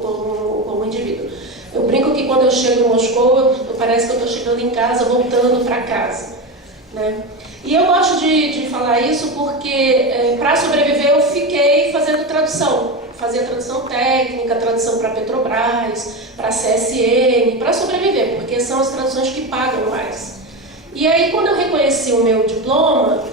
como indivíduo. Eu brinco que quando eu chego em Moscou, parece que eu estou chegando em casa, voltando para casa, né? E eu gosto de falar isso porque, para sobreviver, eu fiquei fazendo tradução. Fazia tradução técnica, tradução para Petrobras, para CSN, para sobreviver, porque são as traduções que pagam mais. E aí, quando eu reconheci o meu diploma,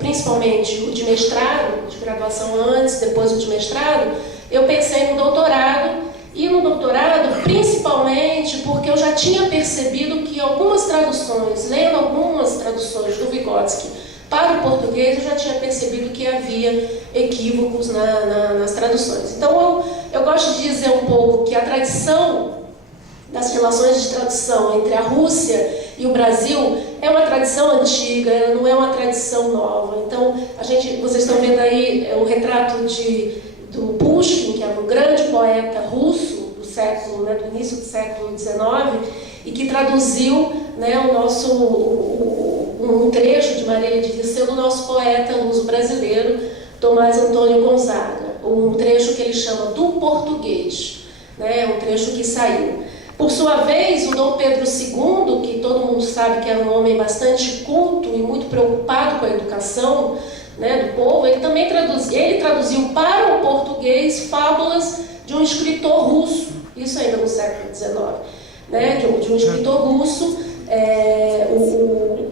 principalmente o de mestrado, de graduação antes, depois o de mestrado, eu pensei no doutorado. E no doutorado, principalmente porque eu já tinha percebido que algumas traduções, lendo algumas traduções do Vygotsky para o português, eu já tinha percebido que havia equívocos nas traduções. Então eu gosto de dizer um pouco que a tradição das relações de tradução entre a Rússia e o Brasil é uma tradição antiga, não é uma tradição nova. Então, vocês estão vendo aí o retrato do Pushkin, que é um grande poeta russo do século, do início do século XIX, e que traduziu, um trecho de Marília de Liceu do nosso poeta luso brasileiro, Tomás Antônio Gonzaga, um trecho que ele chama do português, um trecho que saiu. Por sua vez, o Dom Pedro II, que todo mundo sabe que era um homem bastante culto e muito preocupado com a educação, do povo, ele também traduziu para o português fábulas de um escritor russo, isso ainda no século XIX, de um escritor russo,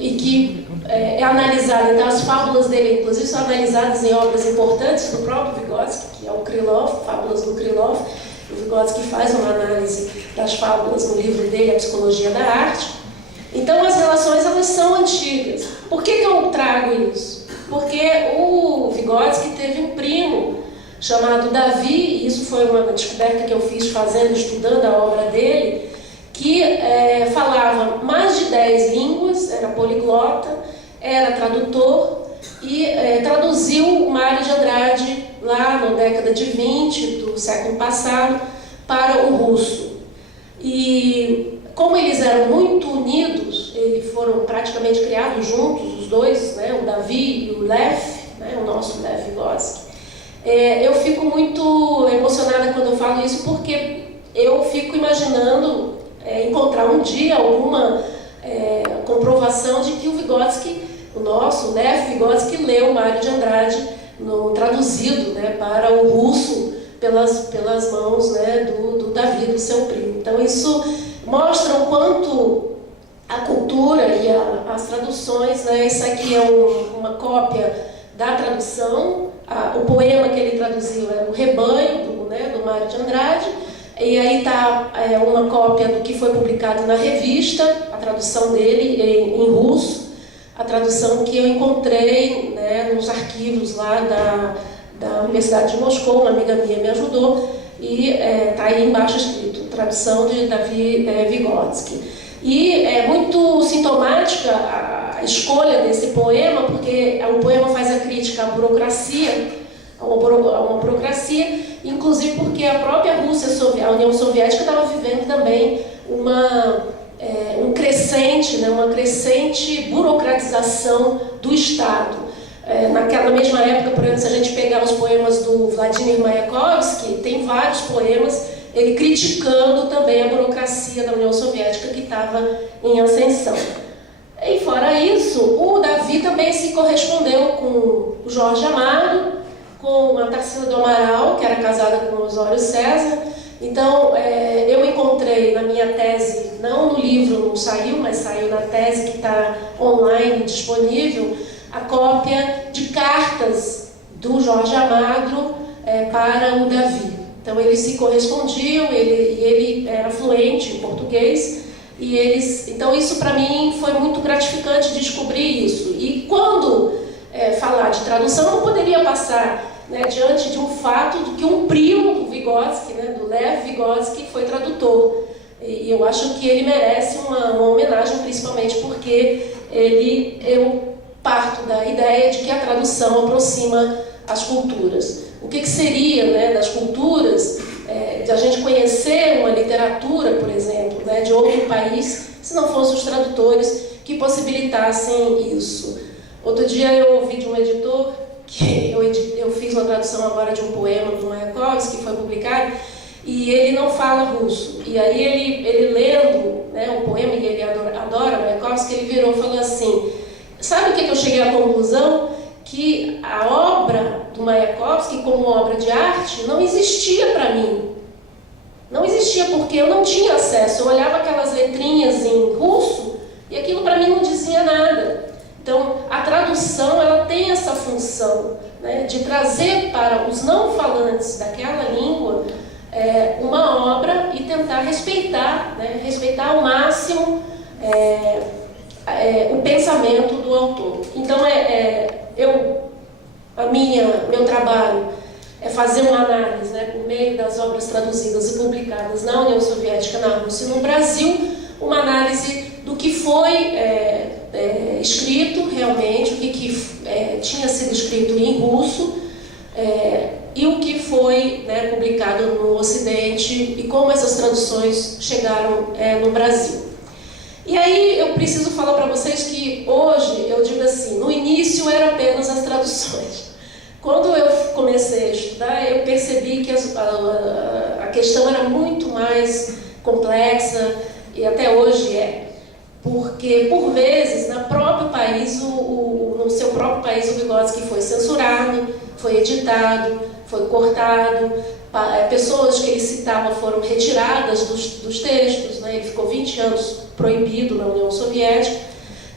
e que é analisado, então as fábulas dele, inclusive, são analisadas em obras importantes do próprio Vygotsky, que é o Krylov, Fábulas do Krylov. O Vygotsky faz uma análise das fábulas no livro dele, A Psicologia da Arte. Então, as relações, elas são antigas. Por que eu trago isso? Porque o Vygotsky teve um primo chamado Davi, e isso foi uma descoberta que eu fiz estudando a obra dele, que falava mais de 10 línguas, era poliglota, era tradutor e traduziu Mário de Andrade lá na década de 20 do século passado para o russo. E como eles eram muito unidos, eles foram praticamente criados juntos, os dois, o Davi e o Lev, o nosso Lev Vygotsky. Eu fico muito emocionada quando eu falo isso, porque eu fico imaginando encontrar um dia alguma comprovação de que o Vygotsky, o nosso Lev Vygotsky, leu Mário de Andrade traduzido para o russo pelas mãos do Davi, do seu primo. Então isso mostra o quanto a cultura e as traduções, isso aqui é uma cópia da tradução, o poema que ele traduziu é o Rebanho, do Mário de Andrade, e aí está uma cópia do que foi publicado na revista, a tradução dele em russo, a tradução que eu encontrei nos arquivos lá da Universidade de Moscou, uma amiga minha me ajudou, e está aí embaixo escrito, tradução de Davi Vygotsky. E é muito sintomática a escolha desse poema, porque o poema faz a crítica à burocracia, a uma burocracia, inclusive porque a própria Rússia, a União Soviética, estava vivendo também uma crescente burocratização do Estado. Na mesma época, por exemplo, se a gente pegar os poemas do Vladimir Mayakovsky, tem vários poemas ele criticando também a burocracia da União Soviética que estava em ascensão. E fora isso, o Davi também se correspondeu com o Jorge Amado, com a Tarsila do Amaral, que era casada com o Osório César. Então, eu encontrei na minha tese, não no livro, não saiu, mas saiu na tese que está online, disponível, a cópia de cartas do Jorge Amado para o Davi. Então, eles se correspondiam, ele era fluente em português, então isso para mim foi muito gratificante descobrir isso. E quando falar de tradução, não poderia passar diante de um fato de que um primo do Vygotsky, do Lev Vygotsky, foi tradutor. E eu acho que ele merece uma homenagem, principalmente porque eu parto da ideia de que a tradução aproxima as culturas. O que seria das culturas, de a gente conhecer uma literatura, por exemplo, de outro país, se não fossem os tradutores que possibilitassem isso. Outro dia eu ouvi de um editor, que eu fiz uma tradução agora de um poema do Mayakovsky, que foi publicado, e ele não fala russo. E aí ele lendo, né, o poema que ele adora, Mayakovsky, ele virou e falou assim, sabe o que eu cheguei à conclusão? Que a obra do Mayakovsky como obra de arte não existia para mim. Não existia porque eu não tinha acesso. Eu olhava aquelas letrinhas em russo e aquilo para mim não dizia nada. Então, a tradução ela tem essa função, né, de trazer para os não falantes daquela língua uma obra e tentar respeitar, né, respeitar ao máximo o pensamento do autor. Então, meu trabalho é fazer uma análise, né, por meio das obras traduzidas e publicadas na União Soviética, na Rússia e no Brasil, uma análise do que foi escrito realmente, o que tinha sido escrito em russo e o que foi, né, publicado no Ocidente e como essas traduções chegaram no Brasil. E aí eu preciso falar para vocês que hoje, eu digo assim, no início era apenas as traduções. Quando eu comecei a estudar, eu percebi que a questão era muito mais complexa, e até hoje porque, por vezes, no seu próprio país, o Vygotsky foi censurado, foi editado, foi cortado, pessoas que ele citava foram retiradas dos textos, né? Ele ficou 20 anos proibido na União Soviética.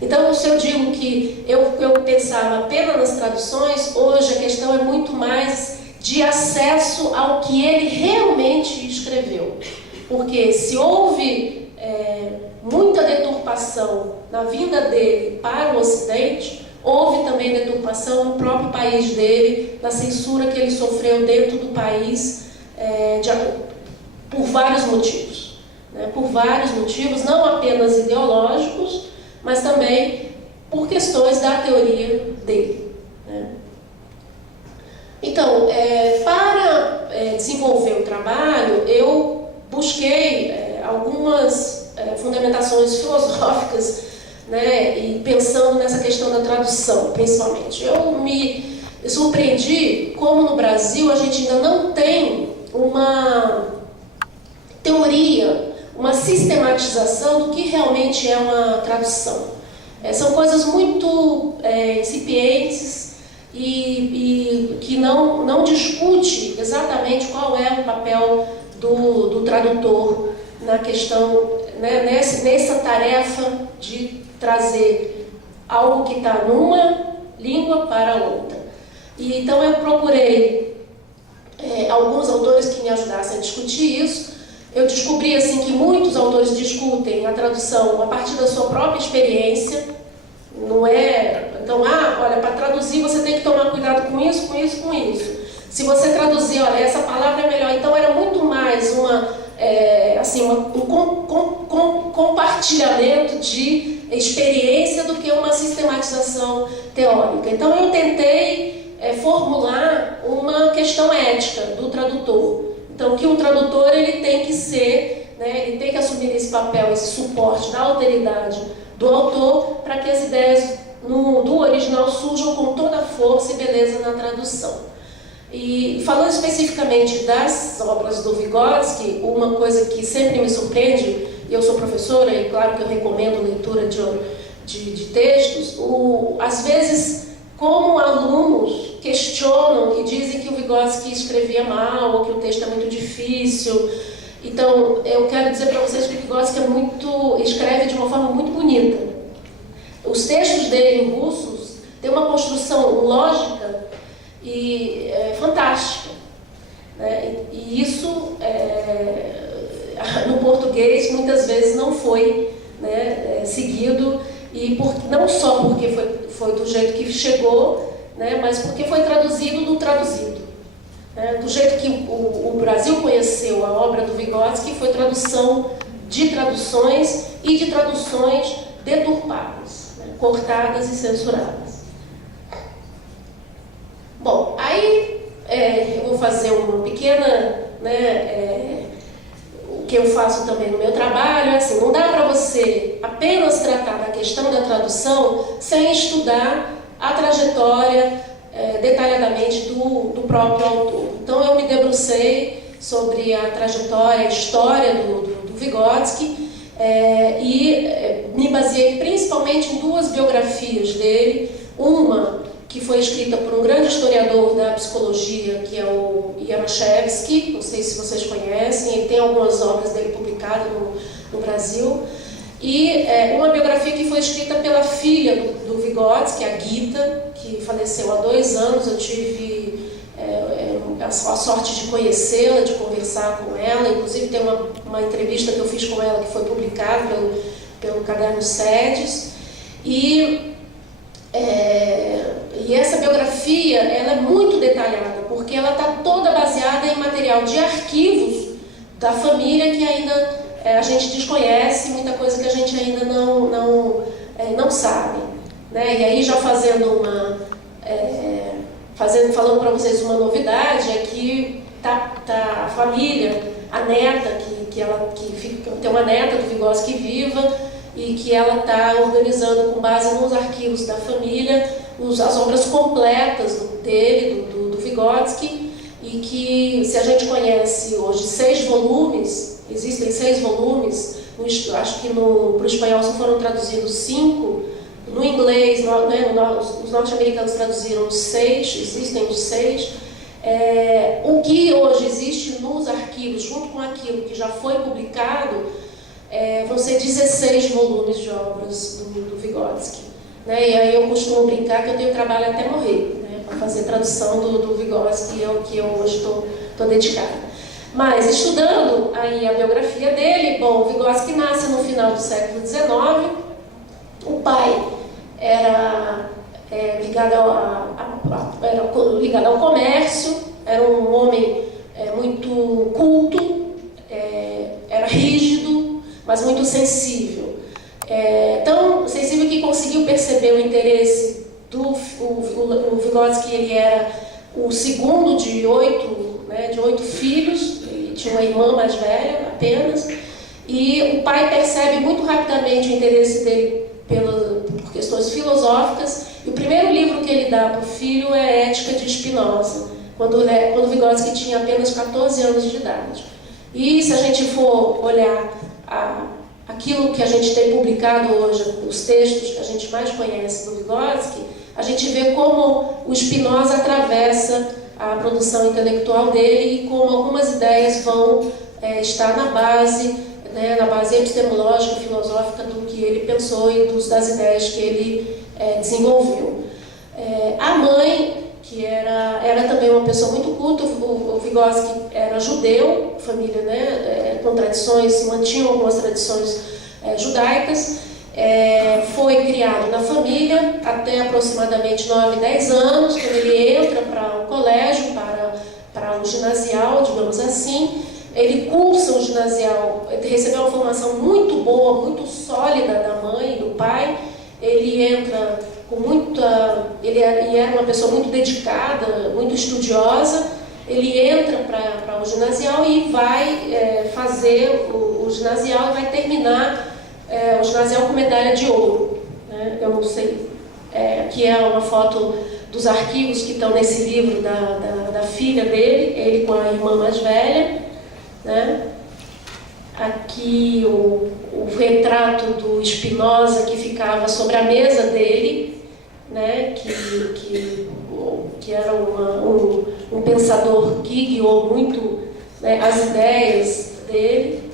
Então, se eu digo que eu pensava apenas nas traduções, hoje a questão é muito mais de acesso ao que ele realmente escreveu. Porque se houve muita deturpação na vinda dele para o Ocidente, houve também deturpação no próprio país dele, na censura que ele sofreu dentro do país, por vários motivos. Né? Por vários motivos, não apenas ideológicos, mas também por questões da teoria dele. Né? Então, para desenvolver o trabalho, eu busquei algumas fundamentações filosóficas, né, e pensando nessa questão da tradução, principalmente. Eu me surpreendi como no Brasil a gente ainda não tem uma teoria, uma sistematização do que realmente é uma tradução. São coisas muito incipientes e que não discute exatamente qual é o papel do tradutor na questão, né, nessa tarefa de trazer algo que está numa língua para outra. E então eu procurei alguns autores que me ajudassem a discutir isso. Eu descobri assim que muitos autores discutem a tradução a partir da sua própria experiência. Não é... Então, olha, para traduzir você tem que tomar cuidado com isso, com isso, com isso. Se você traduzir, olha, essa palavra é melhor. Então, era muito mais um compartilhamento de experiência do que uma sistematização teórica. Então, eu tentei formular uma questão ética do tradutor. Então, que o tradutor ele tem que ser, né, ele tem que assumir esse papel, esse suporte da alteridade do autor para que as ideias do original surjam com toda a força e beleza na tradução. E falando especificamente das obras do Vygotsky, uma coisa que sempre me surpreende, e eu sou professora e claro que eu recomendo leitura de textos, às vezes como alunos questionam e dizem que o Vygotsky escrevia mal ou que o texto é muito difícil. Então, eu quero dizer para vocês que o Vygotsky escreve de uma forma muito bonita. Os textos dele em russos têm uma construção lógica e fantástica. Né? E isso, no português, muitas vezes não foi, né, seguido, e não só porque foi do jeito que chegou, né, mas porque foi traduzido do traduzido. Do jeito que o Brasil conheceu a obra do Vygotsky, foi tradução de traduções e de traduções deturpadas, né, cortadas e censuradas. Bom, aí eu vou fazer uma pequena, né, o que eu faço também no meu trabalho, assim, não dá para você apenas tratar da questão da tradução sem estudar a trajetória detalhadamente do próprio autor. Então eu me debrucei sobre a trajetória, a história do Vygotsky, e me baseei principalmente em duas biografias dele, uma que foi escrita por um grande historiador da psicologia, que é o Jaroszewski, não sei se vocês conhecem, ele tem algumas obras dele publicadas no Brasil, e uma biografia que foi escrita pela filha do Vygotsky, a Gita, que faleceu há 2 anos. Eu tive a sorte de conhecê-la, de conversar com ela, inclusive tem uma entrevista que eu fiz com ela que foi publicada pelo Caderno Sedes, e essa biografia ela é muito detalhada, porque ela está toda baseada em material de arquivos da família que ainda a gente desconhece, muita coisa que a gente ainda não sabe, né? E aí já falando para vocês uma novidade, é que a família, a neta, tem uma neta do Vygotsky viva, e que ela está organizando com base nos arquivos da família as obras completas do Vygotsky, e que, se a gente conhece hoje 6 volumes, existem 6 volumes, acho que para o espanhol só foram traduzidos 5, no inglês, os norte-americanos traduziram os 6, existem os 6. O que hoje existe nos arquivos, junto com aquilo que já foi publicado, vão ser 16 volumes de obras do Vygotsky, né? E aí eu costumo brincar que eu tenho trabalho até morrer, né, para fazer tradução do Vygotsky, é o que eu hoje estou dedicada. Mas, estudando aí a biografia dele, bom, o Vygotsky nasce no final do século XIX. O pai era ligado ao comércio, era um homem muito culto, era rígido, mas muito sensível. Tão sensível que conseguiu perceber o interesse o Vygotsky. Ele era o segundo de 8 filhos, ele tinha uma irmã mais velha apenas, e o pai percebe muito rapidamente o interesse dele por questões filosóficas, e o primeiro livro que ele dá para o filho é Ética de Spinoza, quando Vygotsky tinha apenas 14 anos de idade. E se a gente for olhar aquilo que a gente tem publicado hoje, os textos que a gente mais conhece do Vygotsky, a gente vê como o Spinoza atravessa a produção intelectual dele, e como algumas ideias vão estar na base epistemológica, filosófica do que ele pensou e das ideias que ele desenvolveu. A mãe, que era também uma pessoa muito culta, o Vygotsky era judeu, família, né, com tradições, mantinha algumas tradições judaicas, foi criado na família até aproximadamente 9, 10 anos, quando ele entra para o colégio, para o ginasial, digamos assim. Ele cursa o ginasial, recebeu uma formação muito boa, muito sólida da mãe e do pai. Ele entra ele era uma pessoa muito dedicada, muito estudiosa. Ele entra para o ginasial e vai fazer o ginasial, e vai terminar o ginasial com medalha de ouro, né? Eu não sei, aqui é uma foto dos arquivos que estão nesse livro da filha dele, ele com a irmã mais velha, né? Aqui o retrato do Spinoza, que ficava sobre a mesa dele, né? que era um pensador que guiou muito, né, as ideias dele.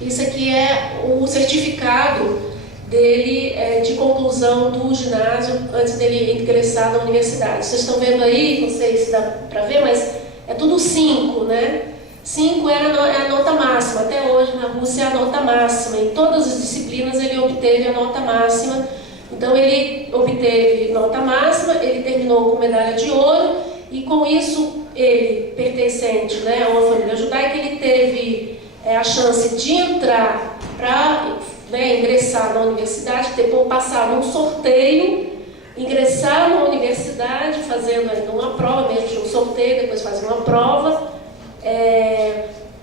Isso aqui é o certificado dele de conclusão do ginásio antes dele ingressar na universidade. Vocês estão vendo aí, não sei se dá para ver, mas é tudo 5, né? 5 era a nota máxima. Até hoje na Rússia é a nota máxima. Em todas as disciplinas ele obteve a nota máxima. Então ele obteve nota máxima, ele terminou com medalha de ouro, e com isso ele, pertencente, né, a uma família judaica, ele teve a chance de entrar para, né, ingressar na universidade, depois passar num sorteio, ingressar na universidade, fazendo ainda uma prova, mesmo tinha um sorteio, depois fazer uma prova,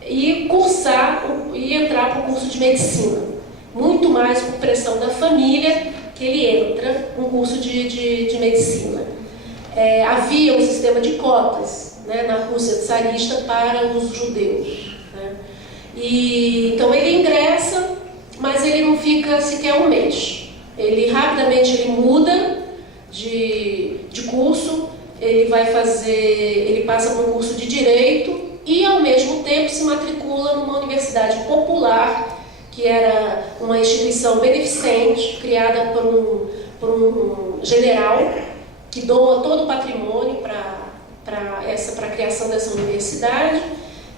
e cursar e entrar para o curso de medicina. Muito mais por pressão da família que ele entra no curso de medicina. Havia um sistema de cotas, né, na Rússia tsarista para os judeus. Né? Então ele ingressa, mas ele não fica sequer um mês. Ele rapidamente muda de curso, ele passa por um curso de Direito e ao mesmo tempo se matricula numa universidade popular, que era uma instituição beneficente, criada por um general que doa todo o patrimônio para a criação dessa universidade,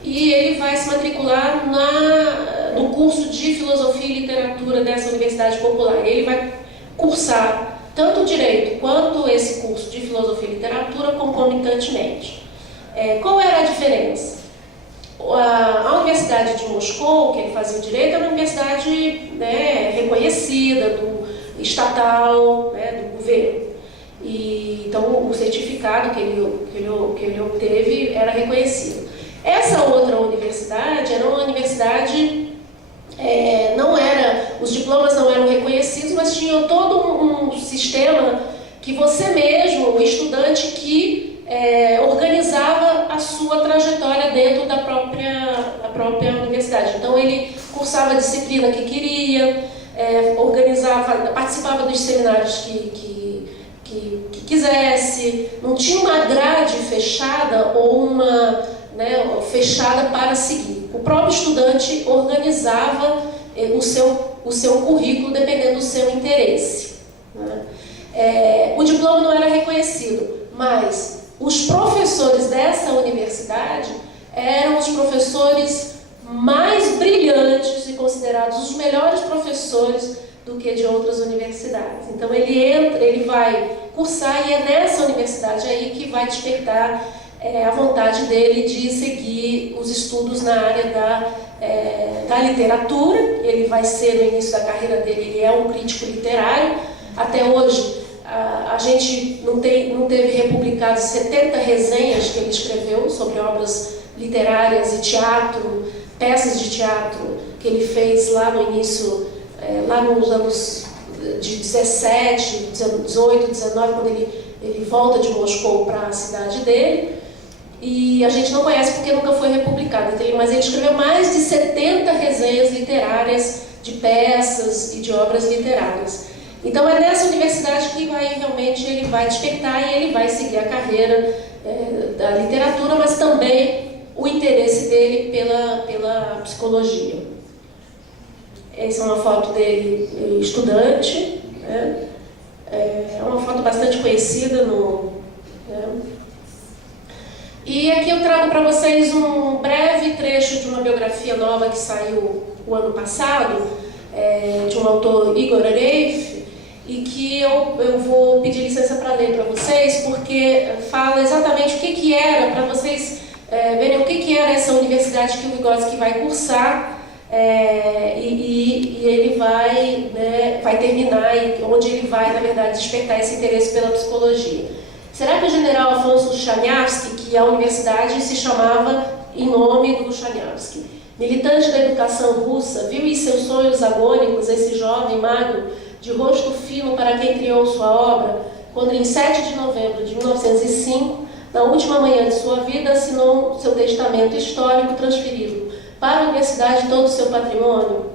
e ele vai se matricular no curso de Filosofia e Literatura dessa universidade popular. Ele vai cursar tanto o Direito quanto esse curso de Filosofia e Literatura concomitantemente. Qual era a diferença? A Universidade de Moscou, que ele fazia o Direito, é uma universidade, né, reconhecida, estatal, né, do governo. Então o certificado que ele obteve era reconhecido. Essa outra universidade era uma universidade, os diplomas não eram reconhecidos, mas tinha todo um sistema que você mesmo, o estudante, que organizava a sua trajetória dentro da própria universidade. Então ele cursava a disciplina que queria, participava dos seminários que quisesse, não tinha uma grade fechada ou fechada para seguir. O próprio estudante organizava o seu currículo dependendo do seu interesse. Né? O diploma não era reconhecido, mas os professores dessa universidade eram os professores mais brilhantes e considerados os melhores professores do que de outras universidades. Então ele vai cursar, e é nessa universidade aí que vai despertar a vontade dele de seguir os estudos na área da literatura. Ele vai ser, no início da carreira dele, ele é um crítico literário. Até hoje a gente não teve republicadas 70 resenhas que ele escreveu sobre obras literárias e teatro, peças de teatro que ele fez lá no início, lá nos anos de 17, 18, 19, quando ele volta de Moscou para a cidade dele. E a gente não conhece porque nunca foi republicado, mas ele escreveu mais de 70 resenhas literárias de peças e de obras literárias. Então é nessa universidade que ele vai despertar e ele vai seguir a carreira da literatura, mas também o interesse dele pela psicologia. Essa é uma foto dele estudante, né? É uma foto bastante conhecida né? E aqui eu trago para vocês um breve trecho de uma biografia nova que saiu o ano passado, de um autor, Igor Areif, e que eu vou pedir licença para ler para vocês, porque fala exatamente o que era, para vocês verem o que era essa universidade que o Vygotsky vai cursar, e ele vai terminar, onde ele vai, na verdade, despertar esse interesse pela psicologia. Será que o general Afonso Chanyavsky, que a universidade se chamava em nome do Chanyavsky, militante da educação russa, viu em seus sonhos agônicos esse jovem magro, de rosto fino para quem criou sua obra, quando em 7 de novembro de 1905, na última manhã de sua vida, assinou seu testamento histórico transferido para a universidade todo o seu patrimônio?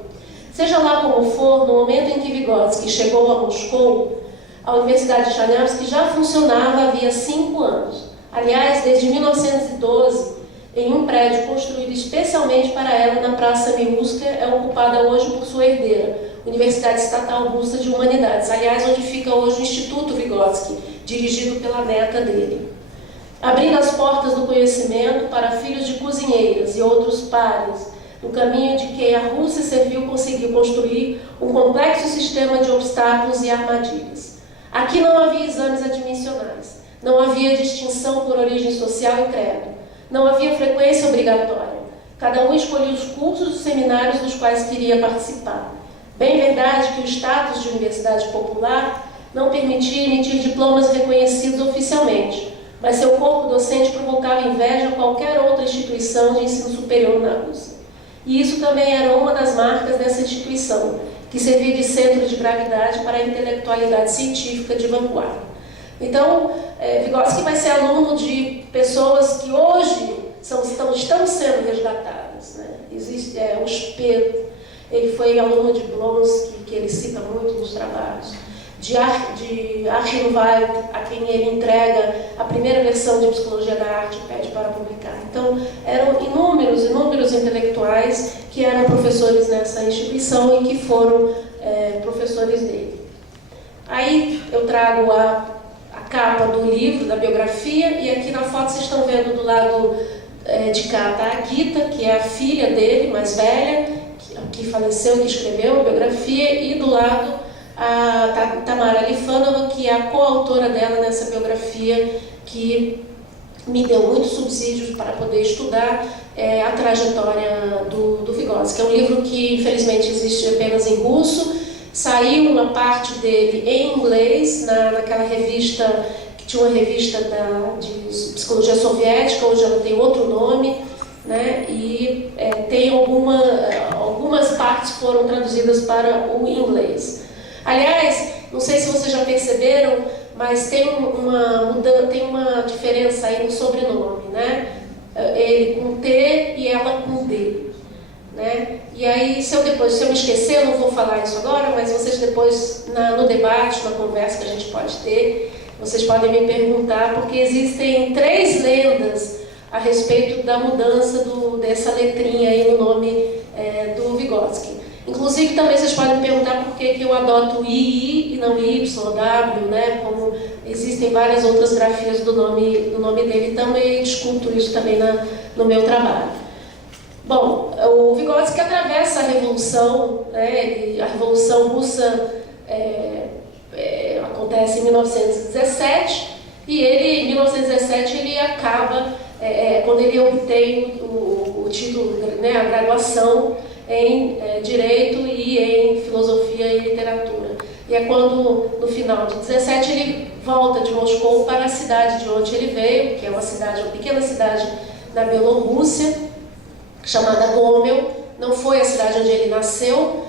Seja lá como for, no momento em que Vygotsky chegou a Moscou, a Universidade de Chanyavsky já funcionava havia 5 anos. Aliás, desde 1912, em um prédio construído especialmente para ela na Praça Miúska, é ocupada hoje por sua herdeira, Universidade Estatal Russa de Humanidades, aliás, onde fica hoje o Instituto Vygotsky, dirigido pela neta dele. Abrindo as portas do conhecimento para filhos de cozinheiras e outros pares, no caminho de que a Rússia conseguiu construir um complexo sistema de obstáculos e armadilhas. Aqui não havia exames admissionais, não havia distinção por origem social e credo, não havia frequência obrigatória. Cada um escolhia os cursos e seminários dos quais queria participar. Bem verdade que o status de universidade popular não permitia emitir diplomas reconhecidos oficialmente, mas seu corpo docente provocava inveja a qualquer outra instituição de ensino superior na Rússia. E isso também era uma das marcas dessa instituição, que servia de centro de gravidade para a intelectualidade científica de vanguarda. Então, Vygotsky vai ser aluno de pessoas que hoje estão sendo resgatadas, né? Existe o Speer, ele foi aluno de Blonsky, que ele cita muito nos trabalhos, de Archimwald, a quem ele entrega a primeira versão de Psicologia da Arte e pede para publicar. Então, eram inúmeros intelectuais que eram professores nessa instituição e que foram professores dele. Aí eu trago a capa do livro, da biografia, e aqui na foto vocês estão vendo do lado de cá está a Gita, que é a filha dele, mais velha, que faleceu, que escreveu a biografia, e do lado a Tamara Lifanova, que é a coautora dela nessa biografia, que me deu muitos subsídios para poder estudar a trajetória do Vygotsky. É um livro que, infelizmente, existe apenas em russo. Saiu uma parte dele em inglês, naquela revista, que tinha uma revista de psicologia soviética, hoje ela tem outro nome, né? E tem algumas partes foram traduzidas para o inglês. Aliás, não sei se vocês já perceberam, mas tem uma diferença aí no sobrenome, né? Ele com T e ela com D. Né? E aí, se eu me esquecer, eu não vou falar isso agora, mas vocês depois, no debate, na conversa que a gente pode ter, vocês podem me perguntar, porque existem 3 lendas a respeito da mudança dessa letrinha aí no nome do Vygotsky. Inclusive, também vocês podem me perguntar por que eu adoto II e não YW, né? Como existem várias outras grafias do nome dele, também discuto isso também no meu trabalho. Bom, o Vygotsky atravessa a Revolução, né? A Revolução Russa acontece em 1917, e ele, em 1917, ele acaba, quando ele obtém o título, né, a graduação em Direito e em Filosofia e Literatura. E é quando, no final de 17, ele volta de Moscou para a cidade de onde ele veio, que é uma pequena cidade na Bielorrússia, chamada Gomel. Não foi a cidade onde ele nasceu,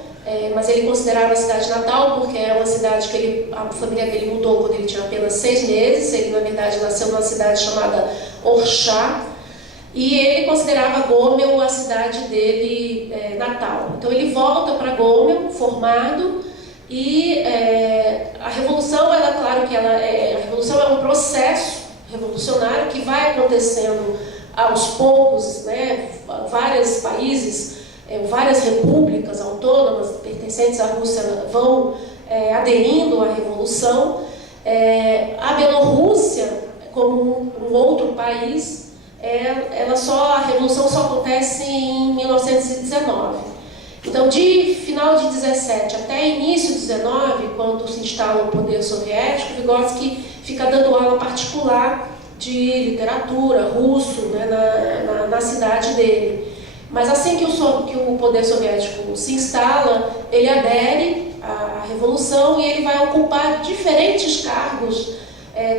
mas ele considerava a cidade natal, porque é uma cidade que a família dele mudou quando ele tinha apenas 6 meses. Ele, na verdade, nasceu numa cidade chamada Orchá, e ele considerava Gomel a cidade dele natal. Então ele volta para Gomel, formado, e a Revolução, claro que a Revolução é um processo revolucionário que vai acontecendo aos poucos, né? Vários países, várias repúblicas autônomas pertencentes à Rússia vão aderindo à Revolução. A Bielorrússia, como um outro país, a Revolução só acontece em 1919. Então, de final de 17 até início de 19, quando se instala o poder soviético, Vygotsky fica dando aula particular de literatura russo, né, na cidade dele. Mas assim que o poder soviético se instala, ele adere à Revolução e ele vai ocupar diferentes cargos,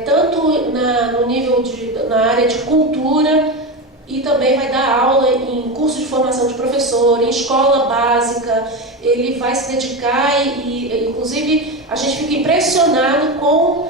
tanto no nível na área de cultura, e também vai dar aula em curso de formação de professor, em escola básica. Ele vai se dedicar e inclusive, a gente fica impressionado com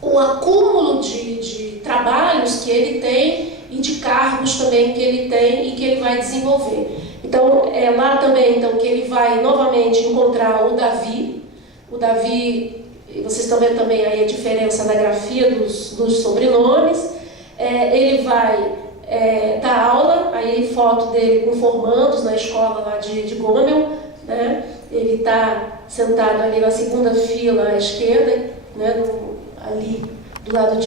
o acúmulo de trabalhos que ele tem e de cargos também que ele tem e que ele vai desenvolver. Então, é lá também que ele vai novamente encontrar o Davi. O Davi, vocês estão vendo também aí a diferença na grafia dos sobrenomes. Ele vai dar aula, aí foto dele com formandos na escola lá de Gomel, né? Ele está sentado ali na segunda fila à esquerda, né? Ali do lado de